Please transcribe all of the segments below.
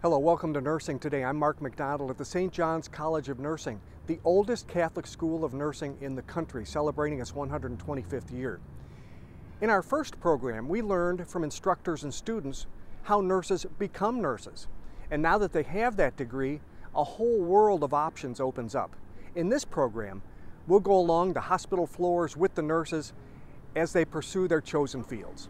Hello, welcome to Nursing Today. I'm Mark McDonald at the St. John's College of Nursing, the oldest Catholic school of nursing in the country, celebrating its 125th year. In our first program, we learned from instructors and students how nurses become nurses. And now that they have that degree, a whole world of options opens up. In this program, we'll go along the hospital floors with the nurses as they pursue their chosen fields.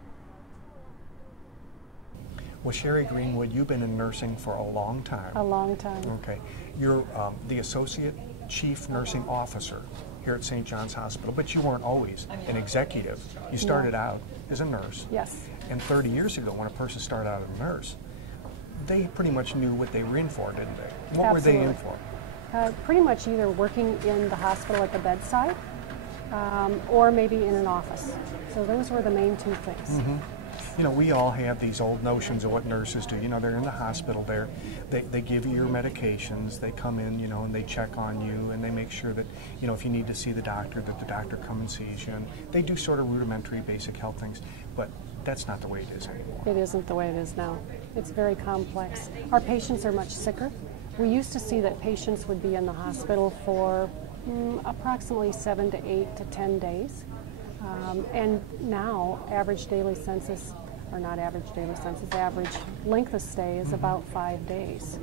Well, Sherry Greenwood, you've been in nursing for a long time. A long time. Okay. You're the Associate Chief Nursing Officer here at St. John's Hospital, but you weren't always an executive. You started out as a nurse. Yes. And 30 years ago, when a person started out as a nurse, they pretty much knew what they were in for, didn't they? What were they in for? Pretty much either working in the hospital at the bedside or maybe in an office. So those were the main two things. Mm-hmm. You know, we all have these old notions of what nurses do. You know, they're in the hospital there. They give you your medications. They come in, you know, and they check on you, and they make sure that, you know, if you need to see the doctor, that the doctor comes and sees you. And they do sort of rudimentary basic health things, but that's not the way it is anymore. It isn't the way it is now. It's very complex. Our patients are much sicker. We used to see that patients would be in the hospital for approximately 7 to 8 to 10 days. And now, average daily census, or not average daily census, average length of stay is about 5 days.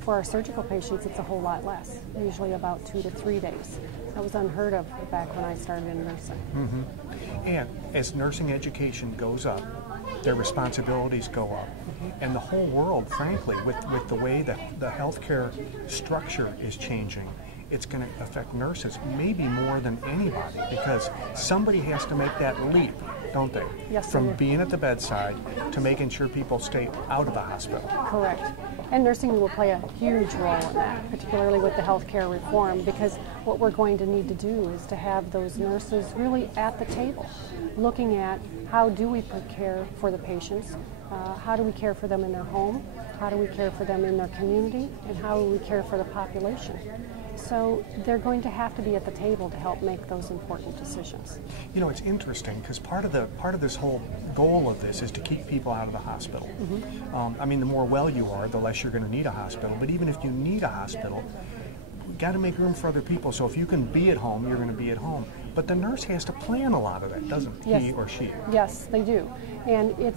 For our surgical patients, it's a whole lot less, usually about 2 to 3 days. That was unheard of back when I started in nursing. And as nursing education goes up, their responsibilities go up. And the whole world, frankly, with the way that the healthcare structure is changing, it's going to affect nurses maybe more than anybody, because somebody has to make that leap, don't they? Yes, from they do. being at the bedside to making sure people stay out of the hospital. Correct. And nursing will play a huge role in that, particularly with the healthcare reform, because what we're going to need to do is to have those nurses really at the table, looking at how do we care for the patients, how do we care for them in their home, how do we care for them in their community, and how do we care for the population. So they're going to have to be at the table to help make those important decisions. You know, it's interesting because part of this whole goal of this is to keep people out of the hospital. I mean, the more well you are, the less you're going to need a hospital. But even if you need a hospital, you've got to make room for other people. So if you can be at home, you're going to be at home. But the nurse has to plan a lot of that, doesn't he or she? Yes, they do. And it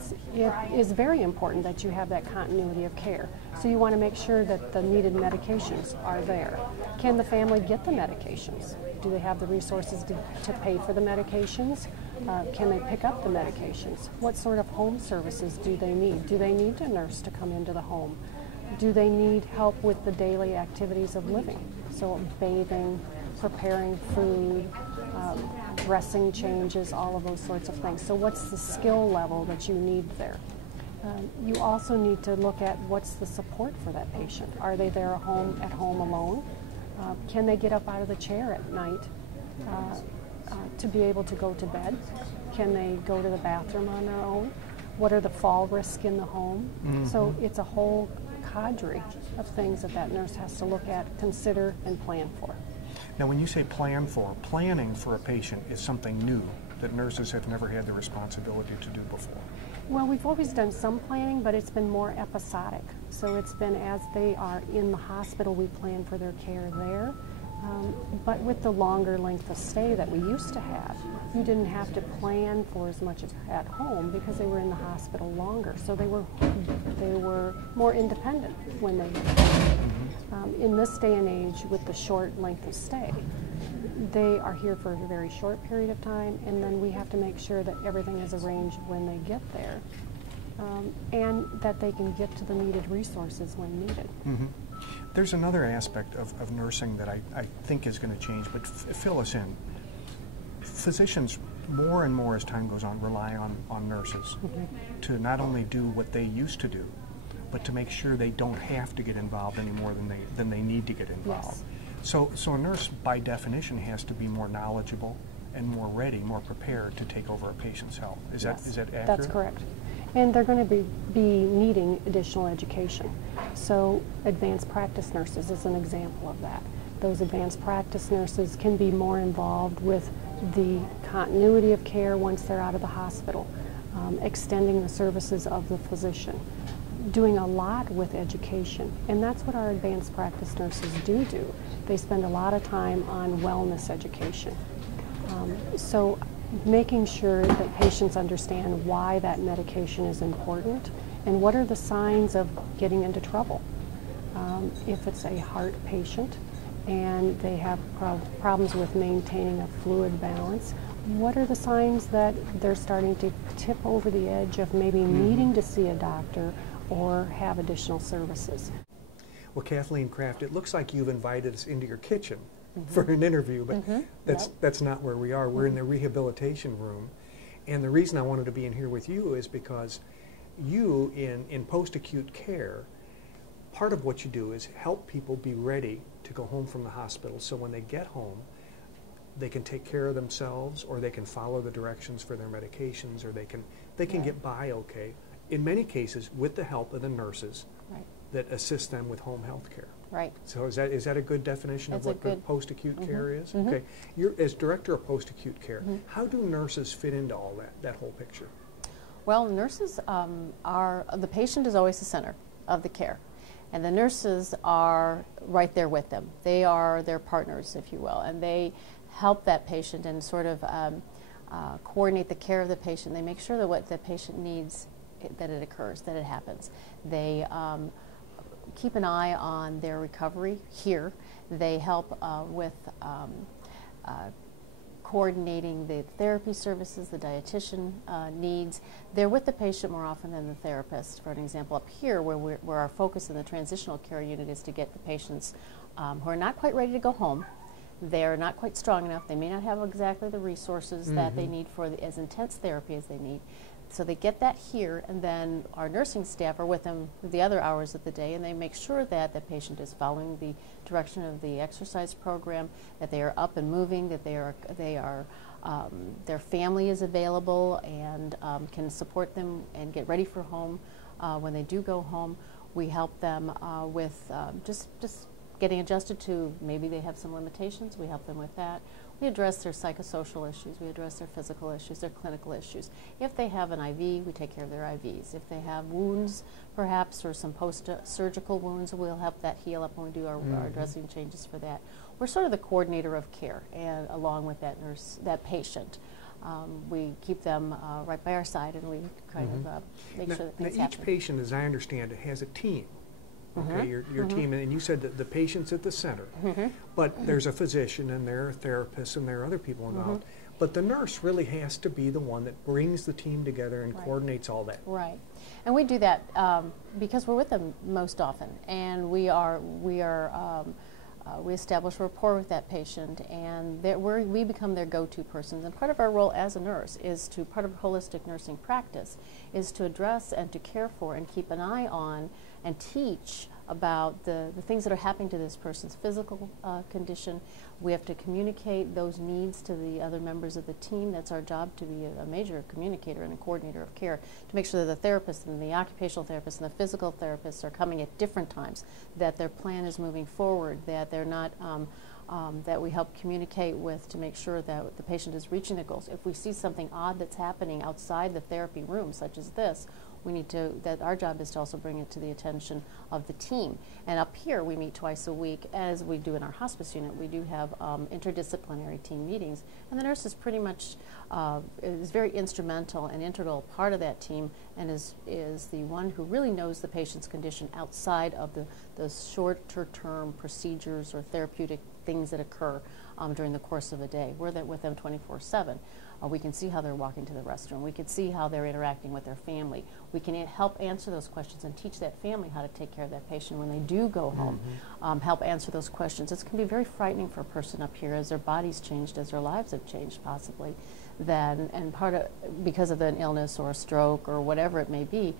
is very important that you have that continuity of care. So you want to make sure that the needed medications are there. Can the family get the medications? Do they have the resources to pay for the medications? Can they pick up the medications? What sort of home services do they need? Do they need a nurse to come into the home? Do they need help with the daily activities of living? So bathing, preparing food, dressing changes, all of those sorts of things. So what's the skill level that you need there? You also need to look at what's the support for that patient. Are they there at home alone? Can they get up out of the chair at night to be able to go to bed? Can they go to the bathroom on their own? What are the fall risks in the home? So it's a whole cadre of things that nurse has to look at, consider, and plan for. Now, when you say planning for a patient is something new that nurses have never had the responsibility to do before. Well, we've always done some planning, but it's been more episodic. So it's been as they are in the hospital, we plan for their care there. But with the longer length of stay that we used to have, you didn't have to plan for as much as at home because they were in the hospital longer. So they were more independent when they were home. In this day and age, with the short length of stay, they are here for a very short period of time, and then we have to make sure that everything is arranged when they get there, and that they can get to the needed resources when needed. There's another aspect of nursing that I think is going to change, but fill us in. Physicians, more and more as time goes on, rely on nurses to not only do what they used to do, but to make sure they don't have to get involved any more than they need to get involved. So a nurse, by definition, has to be more knowledgeable and more ready, more prepared to take over a patient's health. Is that accurate? That's correct. And they're going to be needing additional education. So advanced practice nurses is an example of that. Those advanced practice nurses can be more involved with the continuity of care once they're out of the hospital, extending the services of the physician. doing a lot with education, and that's what our advanced practice nurses do. They spend a lot of time on wellness education. So making sure that patients understand why that medication is important and what are the signs of getting into trouble. If it's a heart patient and they have problems with maintaining a fluid balance, what are the signs that they're starting to tip over the edge of maybe needing to see a doctor or have additional services? Well, Kathleen Kraft, it looks like you've invited us into your kitchen for an interview, but that's not where we are. We're in the rehabilitation room. And the reason I wanted to be in here with you is because you, in post-acute care, part of what you do is help people be ready to go home from the hospital, so when they get home, they can take care of themselves, or they can follow the directions for their medications, or they can get by okay, in many cases with the help of the nurses that assist them with home health care. Right. So is that a good definition of what the post-acute care is? Okay. You're, as director of post-acute care, how do nurses fit into all that whole picture? Well, nurses the patient is always the center of the care, and the nurses are right there with them. They are their partners, if you will, and they help that patient and sort of coordinate the care of the patient. They make sure that what the patient needs, that it occurs, that it happens. They keep an eye on their recovery here. They help with coordinating the therapy services, the dietitian needs. They're with the patient more often than the therapist. For an example, up here where our focus in the transitional care unit is to get the patients who are not quite ready to go home. They're not quite strong enough. They may not have exactly the resources that they need for as intense therapy as they need. So they get that here, and then our nursing staff are with them the other hours of the day, and they make sure that the patient is following the direction of the exercise program, that they are up and moving, that their family is available and can support them and get ready for home when they do go home. We help them with just getting adjusted to, maybe they have some limitations. We help them with that. We address their psychosocial issues. We address their physical issues, their clinical issues. If they have an IV, we take care of their IVs. If they have wounds, perhaps, or some post-surgical wounds, we'll help that heal up when we do our dressing changes for that. We're sort of the coordinator of care, and along with that nurse, that patient. We keep them right by our side, and we kind of make sure that things happen. Each patient, as I understand it, has a team. Okay, your team, and you said that the patient's at the center, but there's a physician and there are therapists and there are other people involved, but the nurse really has to be the one that brings the team together and coordinates all that. Right, and we do that because we're with them most often, and we establish rapport with that patient, and we become their go-to persons. And part of our role as a nurse is part of holistic nursing practice is to address and to care for and keep an eye on and teach about the things that are happening to this person's physical condition. We have to communicate those needs to the other members of the team. That's our job, to be a major communicator and a coordinator of care, to make sure that the therapist and the occupational therapist and the physical therapists are coming at different times, that their plan is moving forward, that they're not that we help communicate with to make sure that the patient is reaching their goals. If we see something odd that's happening outside the therapy room, such as this, our job is to also bring it to the attention of the team. And up here, we meet twice a week, as we do in our hospice unit. We do have interdisciplinary team meetings, and the nurse is pretty much is very instrumental and integral part of that team, and is the one who really knows the patient's condition outside of the shorter-term procedures or therapeutic things that occur during the course of a day. We're there with them 24/7. We can see how they're walking to the restroom. We can see how they're interacting with their family. We can help answer those questions and teach that family how to take care of that patient when they do go home. Help answer those questions. It can be very frightening for a person up here as their body's changed, as their lives have changed possibly, and because of an illness or a stroke or whatever it may be.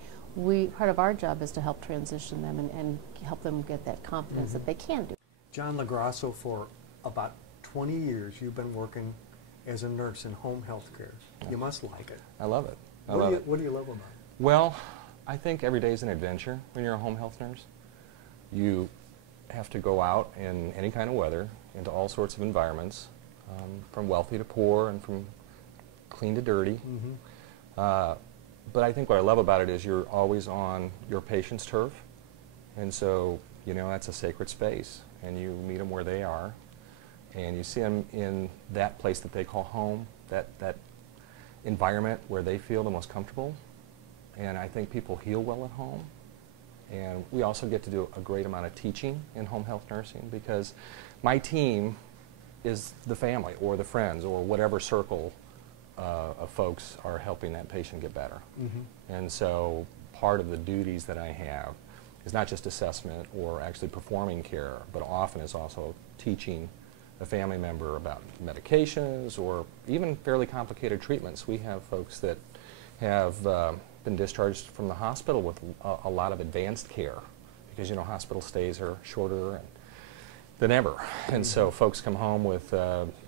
Part of our job is to help transition them and help them get that confidence that they can do. John LaGrasso, for about 20 years you've been working as a nurse in home health care. You must like it. I love it. What do you love about it? Well, I think every day is an adventure when you're a home health nurse. You have to go out in any kind of weather into all sorts of environments, from wealthy to poor and from clean to dirty. But I think what I love about it is you're always on your patient's turf, and so, you know, that's a sacred space, and you meet them where they are, and you see them in that place that they call home, that environment where they feel the most comfortable. And I think people heal well at home. And we also get to do a great amount of teaching in home health nursing, because my team is the family or the friends or whatever circle of folks are helping that patient get better. And so part of the duties that I have is not just assessment or actually performing care, but often is also teaching a family member about medications or even fairly complicated treatments. We have folks that have been discharged from the hospital with a lot of advanced care, because, you know, hospital stays are shorter than ever. And so folks come home with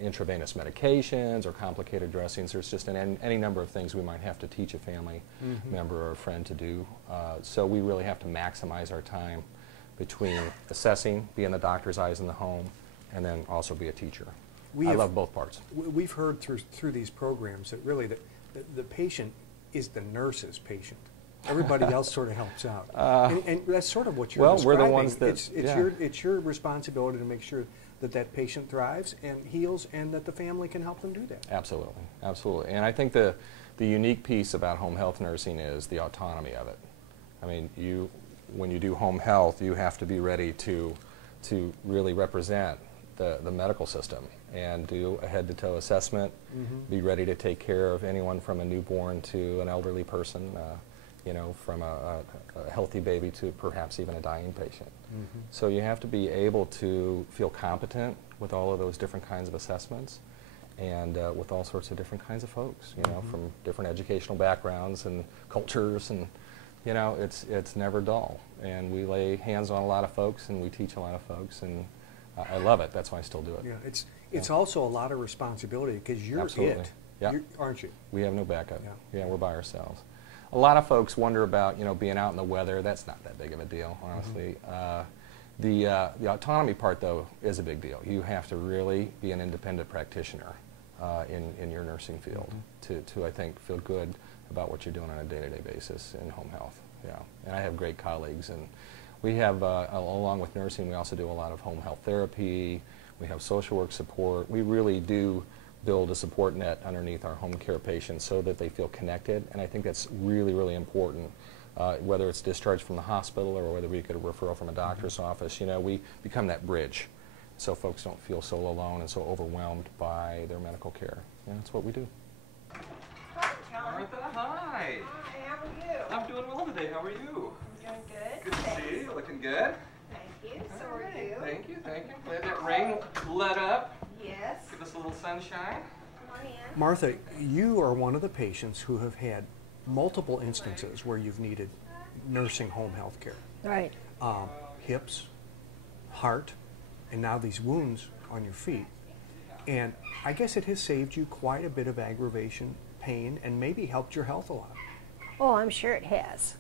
intravenous medications or complicated dressings. There's just any number of things we might have to teach a family member or a friend to do. So we really have to maximize our time between assessing, being the doctor's eyes in the home, and then also be a teacher. I love both parts. We've heard through these programs that really the patient is the nurse's patient. Everybody else sort of helps out, and that's sort of what you're describing. We're the ones that it's your responsibility to make sure that patient thrives and heals, and that the family can help them do that. Absolutely, absolutely. And I think the unique piece about home health nursing is the autonomy of it. I mean, when you do home health, you have to be ready to really represent the medical system and do a head-to-toe assessment, be ready to take care of anyone from a newborn to an elderly person, you know, from a healthy baby to perhaps even a dying patient. So you have to be able to feel competent with all of those different kinds of assessments, and with all sorts of different kinds of folks, you know, from different educational backgrounds and cultures, and, you know, it's never dull. And we lay hands on a lot of folks, and we teach a lot of folks, and I love it. That's why I still do it. Yeah, it's also a lot of responsibility, because you're it, aren't you? We have no backup. Yeah, we're by ourselves. A lot of folks wonder about, you know, being out in the weather. That's not that big of a deal, honestly. The autonomy part, though, is a big deal. You have to really be an independent practitioner in your nursing field to, I think, feel good about what you're doing on a day-to-day basis in home health. Yeah, and I have great colleagues, and we have, along with nursing, we also do a lot of home health therapy. We have social work support. We really do build a support net underneath our home care patients so that they feel connected, and I think that's really, really important. Whether it's discharged from the hospital or whether we get a referral from a doctor's office, you know, we become that bridge so folks don't feel so alone and so overwhelmed by their medical care. And that's what we do. Hi, John. Martha, hi. Hi, how are you? I'm doing well today. How are you? I'm doing good. Good to see you. Looking good. Thank you. So are you? Thank you, thank you. Glad that rain let up. Yes. Give us a little sunshine. Come on in. Martha, you are one of the patients who have had multiple instances where you've needed nursing home health care. Right. Hips, heart, and now these wounds on your feet. And I guess it has saved you quite a bit of aggravation, pain, and maybe helped your health a lot. Oh, I'm sure it has.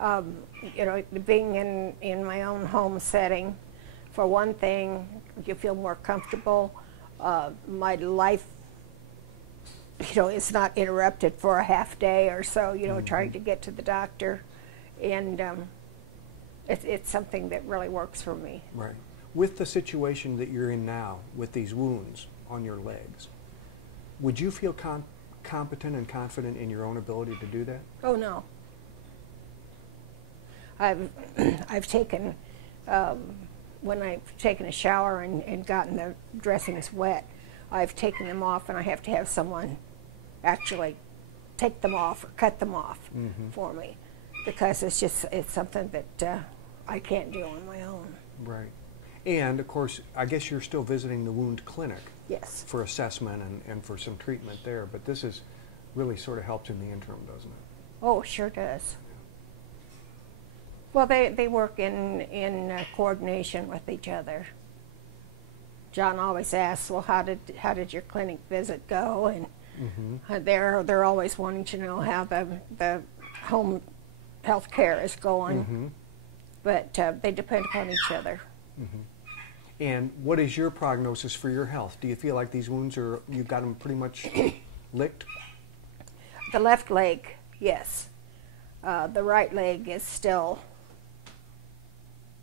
You know, being in my own home setting, for one thing, you feel more comfortable. My life, you know, is not interrupted for a half day or so, you know, trying to get to the doctor. And it's something that really works for me. Right. With the situation that you're in now, with these wounds on your legs, would you feel competent and confident in your own ability to do that? Oh, no. I've taken, when I've taken a shower and gotten the dressings wet, I've taken them off, and I have to have someone actually take them off or cut them off for me, because it's something that I can't do on my own. Right. And, of course, I guess you're still visiting the wound clinic. Yes. For assessment and for some treatment there, but this is really sort of helps in the interim, doesn't it? Oh, sure does. Well, they work in coordination with each other. John always asks, "Well, how did your clinic visit go?" And they're always wanting to know how the home health care is going. But they depend upon each other. And what is your prognosis for your health? Do you feel like these wounds you've got them pretty much licked? The left leg, yes. The right leg is still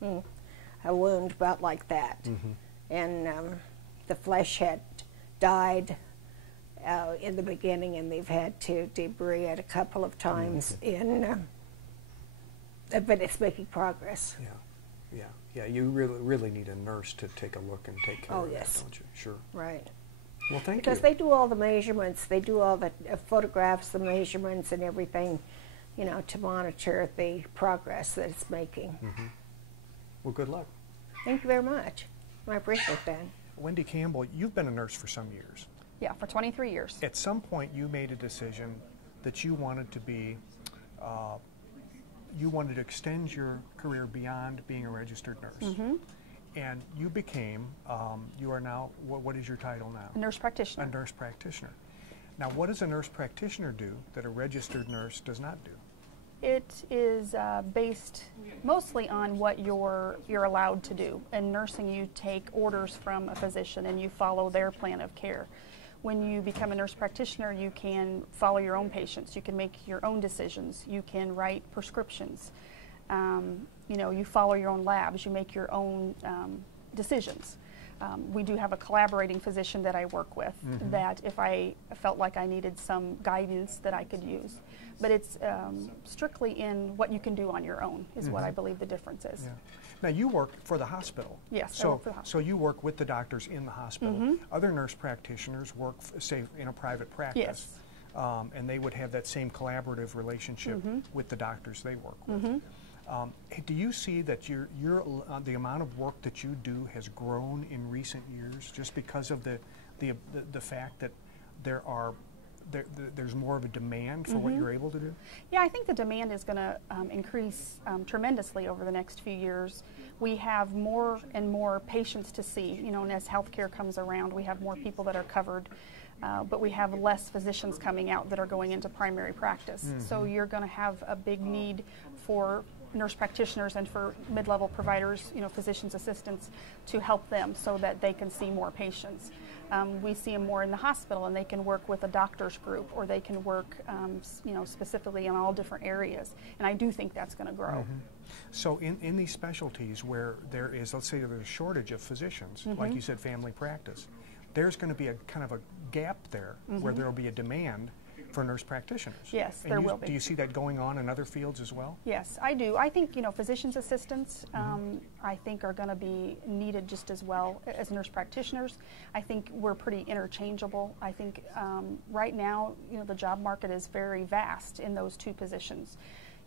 a wound about like that. And the flesh had died in the beginning, and they've had to debride it a couple of times but it's making progress. Yeah. You really need a nurse to take a look and take care of that, don't you? Sure. Right. Well, thank you. Because they do all the measurements, they do all the photographs, the measurements, and everything, you know, to monitor the progress that it's making. Well, good luck. Thank you very much. I appreciate that. Wendy Campbell, you've been a nurse for some years. Yeah, for 23 years. At some point, you made a decision that you wanted to be, you wanted to extend your career beyond being a registered nurse. And you became, you are now, what is your title now? A nurse practitioner. A nurse practitioner. Now, what does a nurse practitioner do that a registered nurse does not do? It is based mostly on what you're allowed to do. In nursing, you take orders from a physician and you follow their plan of care. When you become a nurse practitioner, you can follow your own patients. You can make your own decisions. You can write prescriptions. You know, you follow your own labs. You make your own decisions. We do have a collaborating physician that I work with that if I felt like I needed some guidance that I could use. But it's strictly in what you can do on your own is what I believe the difference is. Yeah. Now, you work for the hospital. Yes, so, I work for the hospital. So you work with the doctors in the hospital. Other nurse practitioners work, say, in a private practice. Yes. And they would have that same collaborative relationship with the doctors they work with. Do you see that the amount of work that you do has grown in recent years just because of the fact that there's more of a demand for what you're able to do? Yeah, I think the demand is going to increase tremendously over the next few years. We have more and more patients to see, you know, and as healthcare comes around, we have more people that are covered, but we have less physicians coming out that are going into primary practice. So you're going to have a big need for nurse practitioners and for mid-level providers, you know, physician's assistants, to help them so that they can see more patients. We see them more in the hospital, and they can work with a doctor's group, or they can work, you know, specifically in all different areas. And I do think that's going to grow. So in these specialties where there is, let's say there's a shortage of physicians, like you said, family practice, there's going to be a kind of a gap there where there will be a demand for nurse practitioners. Yes, and there will be. Do you see that going on in other fields as well? Yes, I do. I think, you know, physician's assistants, I think, are going to be needed just as well as nurse practitioners. I think we're pretty interchangeable. I think right now, you know, the job market is very vast in those two positions.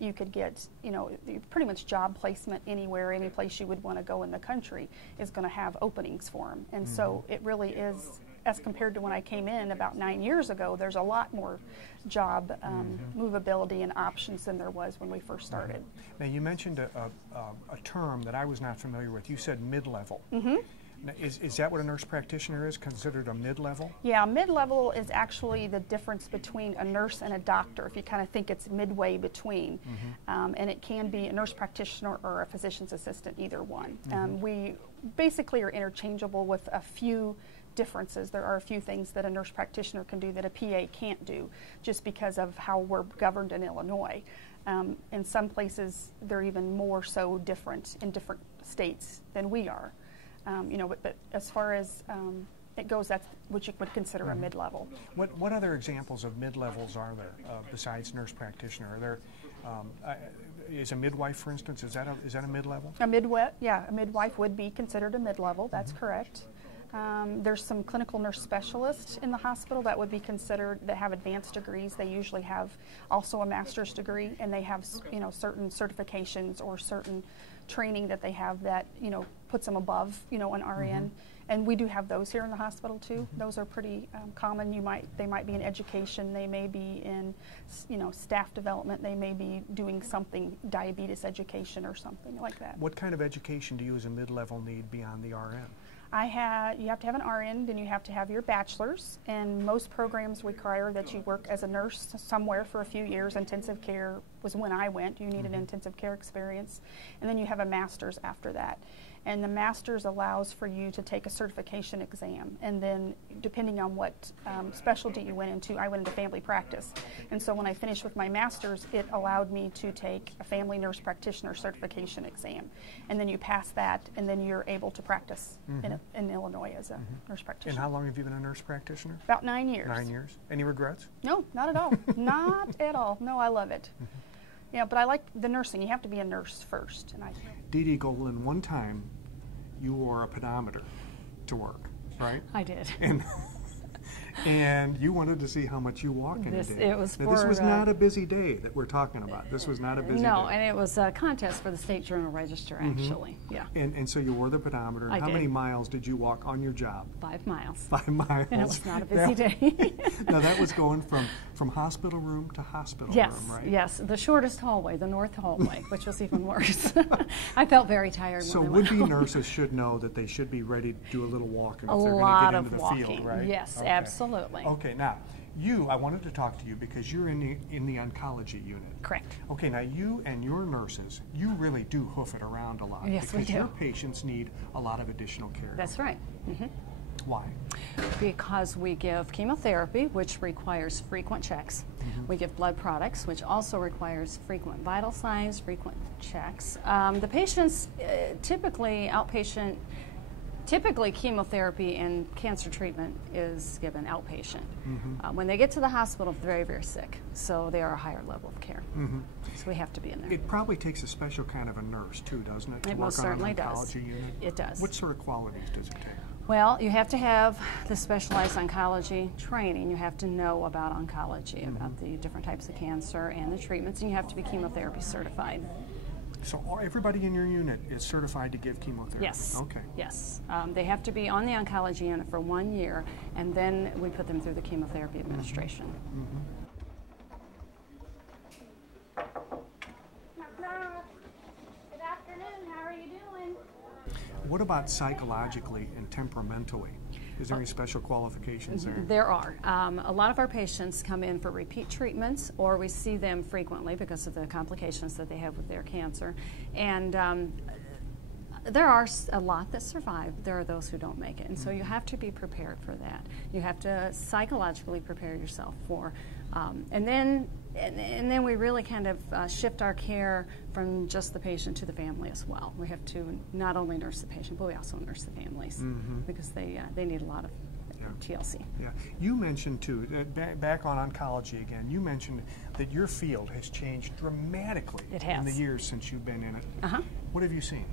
You could get, you know, pretty much job placement anywhere, any place you would want to go in the country is going to have openings for them. And so it really is, as compared to when I came in about 9 years ago, there's a lot more job movability and options than there was when we first started. Now, you mentioned a term that I was not familiar with. You said mid-level. Now, is that what a nurse practitioner is, considered a mid-level? Yeah, mid-level is actually the difference between a nurse and a doctor, if you kind of think it's midway between. And it can be a nurse practitioner or a physician's assistant, either one. We basically are interchangeable with a few differences. There are a few things that a nurse practitioner can do that a PA can't do, just because of how we're governed in Illinois. In some places, they're even more so different in different states than we are. You know, but as far as it goes, that's what you would consider a mid-level. What other examples of mid-levels are there besides nurse practitioner? Are there is a midwife, for instance, is that a mid-level? A midwife would be considered a mid-level. That's correct. There's some clinical nurse specialists in the hospital that would be considered, that have advanced degrees. They usually have also a master's degree, and they have, you know, certain certifications or certain training that they have that, you know, puts them above, you know, an RN. And we do have those here in the hospital too. Those are pretty common. They might be in education. They may be in, you know, staff development. They may be doing something, diabetes education or something like that. What kind of education do you as a mid-level need beyond the RN? You have to have an RN, then you have to have your bachelor's, and most programs require that you work as a nurse somewhere for a few years, intensive care, was when I went. You need an intensive care experience. And then you have a master's after that. And the master's allows for you to take a certification exam. And then depending on what specialty you went into, I went into family practice. And so when I finished with my master's, it allowed me to take a family nurse practitioner certification exam. And then you pass that, and then you're able to practice in Illinois as a nurse practitioner. And how long have you been a nurse practitioner? About 9 years. 9 years. Any regrets? No, not at all. Not at all. No, I love it. Yeah, but I like the nursing. You have to be a nurse first. And Dee Dee Golan, one time you wore a pedometer to work, right? I did. And you wanted to see how much you walk in a day. It was now, this was not a busy day that we're talking about. This was not a busy day. No, and it was a contest for the State Journal Register, actually. Yeah. And so you wore the pedometer. I how did. many miles did you walk on your job? 5 miles. 5 miles. And it was not a busy day. Now that was going from hospital room to hospital Yes, room, right? yes. The shortest hallway, the north hallway, which was even worse. I felt very tired So when I went would-be home. nurses should know that they should be ready to do a little walking A if they're going lot to get of into the walking. field, right? Yes, Okay. absolutely. Okay, now I wanted to talk to you because you're in the oncology unit. Correct. Okay, now you and your nurses, you really do hoof it around a lot. Yes, we because do. your patients need a lot of additional care. That's right. Why? Because we give chemotherapy, which requires frequent checks. We give blood products, which also requires frequent vital signs, frequent checks. The patients, typically outpatient, typically chemotherapy and cancer treatment is given outpatient. When they get to the hospital, they're very, very sick, so they are a higher level of care. So we have to be in there. It probably takes a special kind of a nurse too, doesn't it? To It work most on certainly an does. oncology unit? It does. What sort of qualities does it take? Well, you have to have the specialized oncology training. You have to know about oncology, about the different types of cancer and the treatments, and you have to be chemotherapy certified. So everybody in your unit is certified to give chemotherapy? Yes. Okay. Yes. They have to be on the oncology unit for 1 year, and then we put them through the chemotherapy administration. Good afternoon. How are you doing? What about psychologically and temperamentally? Is there any special qualifications there? There are. A lot of our patients come in for repeat treatments, or we see them frequently because of the complications that they have with their cancer. And there are a lot that survive. There are those who don't make it. And so you have to be prepared for that. You have to psychologically prepare yourself for. And then we really kind of shift our care from just the patient to the family as well. We have to not only nurse the patient, but we also nurse the families because they need a lot of TLC. Yeah. You mentioned too, back on oncology again, you mentioned that your field has changed dramatically It has. in the years since you've been in it. What have you seen?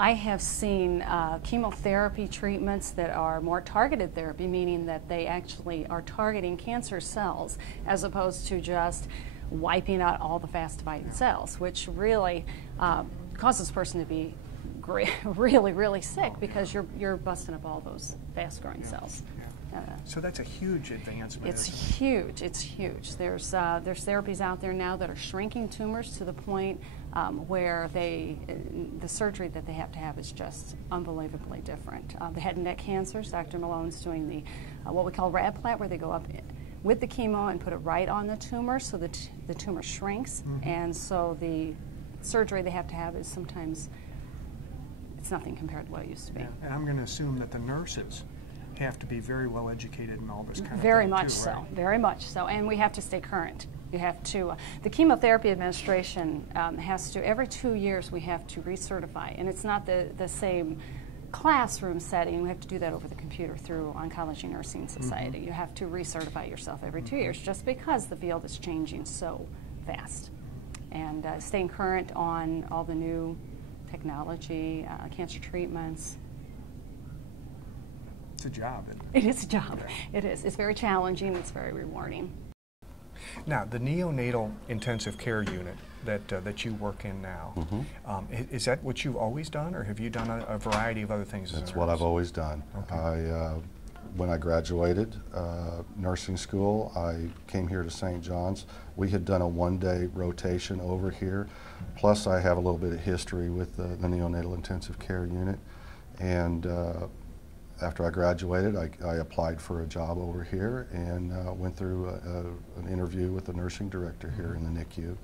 I have seen chemotherapy treatments that are more targeted therapy, meaning that they actually are targeting cancer cells as opposed to just wiping out all the fast-dividing cells, which really causes a person to be really, really sick because you're busting up all those fast-growing cells. So that's a huge advancement. It's isn't it? huge. It's huge. There's therapies out there now that are shrinking tumors to the point where the surgery that they have to have is just unbelievably different. The head and neck cancers, Dr. Malone's doing the what we call rad-plat, where they go up with the chemo and put it right on the tumor so that the tumor shrinks, and so the surgery they have to have is sometimes it's nothing compared to what it used to be. And I'm going to assume that the nurses have to be very well educated in all this kind of Very thing much too, so, right? very much so, and we have to stay current. You have to, the chemotherapy administration has to, every 2 years we have to recertify, and it's not the same classroom setting. We have to do that over the computer through Oncology Nursing Society. You have to recertify yourself every 2 years just because the field is changing so fast. And staying current on all the new technology, cancer treatments. It's a job, isn't it? It is a job. It is. It's very challenging. It's very rewarding. Now, the neonatal intensive care unit that you work in now, is that what you've always done, or have you done a variety of other things? That's what I've always done. Okay. When I graduated nursing school, I came here to St. John's. We had done a one-day rotation over here, plus I have a little bit of history with the neonatal intensive care unit. And after I graduated, I applied for a job over here and went through an interview with the nursing director here in the NICU.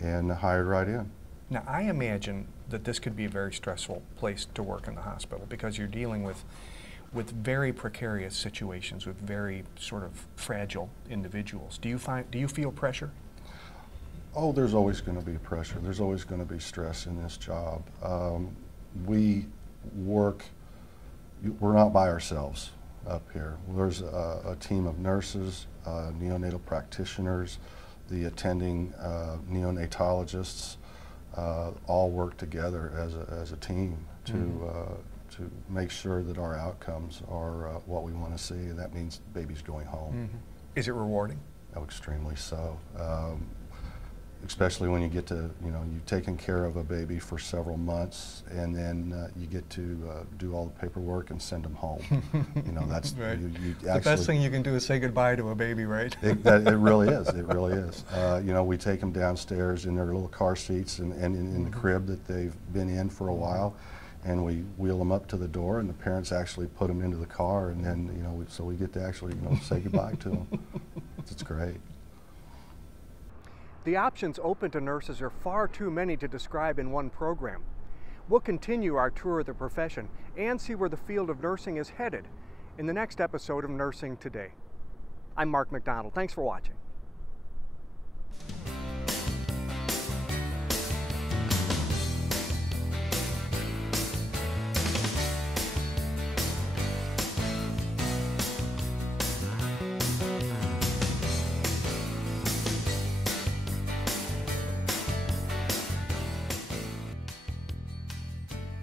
and hired right in. Now, I imagine that this could be a very stressful place to work in the hospital because you're dealing with very precarious situations, with very sort of fragile individuals. Do you feel pressure? Oh, there's always going to be pressure. There's always going to be stress in this job. We're not by ourselves up here. There's a team of nurses, neonatal practitioners, the attending neonatologists, all work together as a team to make sure that our outcomes are what we want to see, and that means babies going home. Is it rewarding? Oh, extremely so. Especially when you get to, you've taken care of a baby for several months, and then you get to do all the paperwork and send them home. That's right. The best thing you can do is say goodbye to a baby, right? It really is. It really is. We take them downstairs in their little car seats and in the crib that they've been in for a while, and we wheel them up to the door, and the parents actually put them into the car, and then so we get to actually say goodbye to them. It's great. The options open to nurses are far too many to describe in one program. We'll continue our tour of the profession and see where the field of nursing is headed in the next episode of Nursing Today. I'm Mark McDonald. Thanks for watching.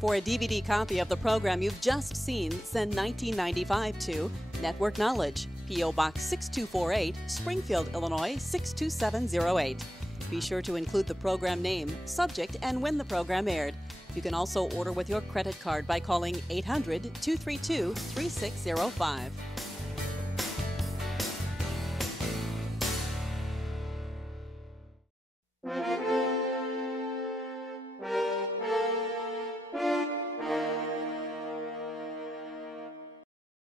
For a DVD copy of the program you've just seen, send $19.95 to Network Knowledge, P.O. Box 6248, Springfield, Illinois 62708. Be sure to include the program name, subject, and when the program aired. You can also order with your credit card by calling 800-232-3605.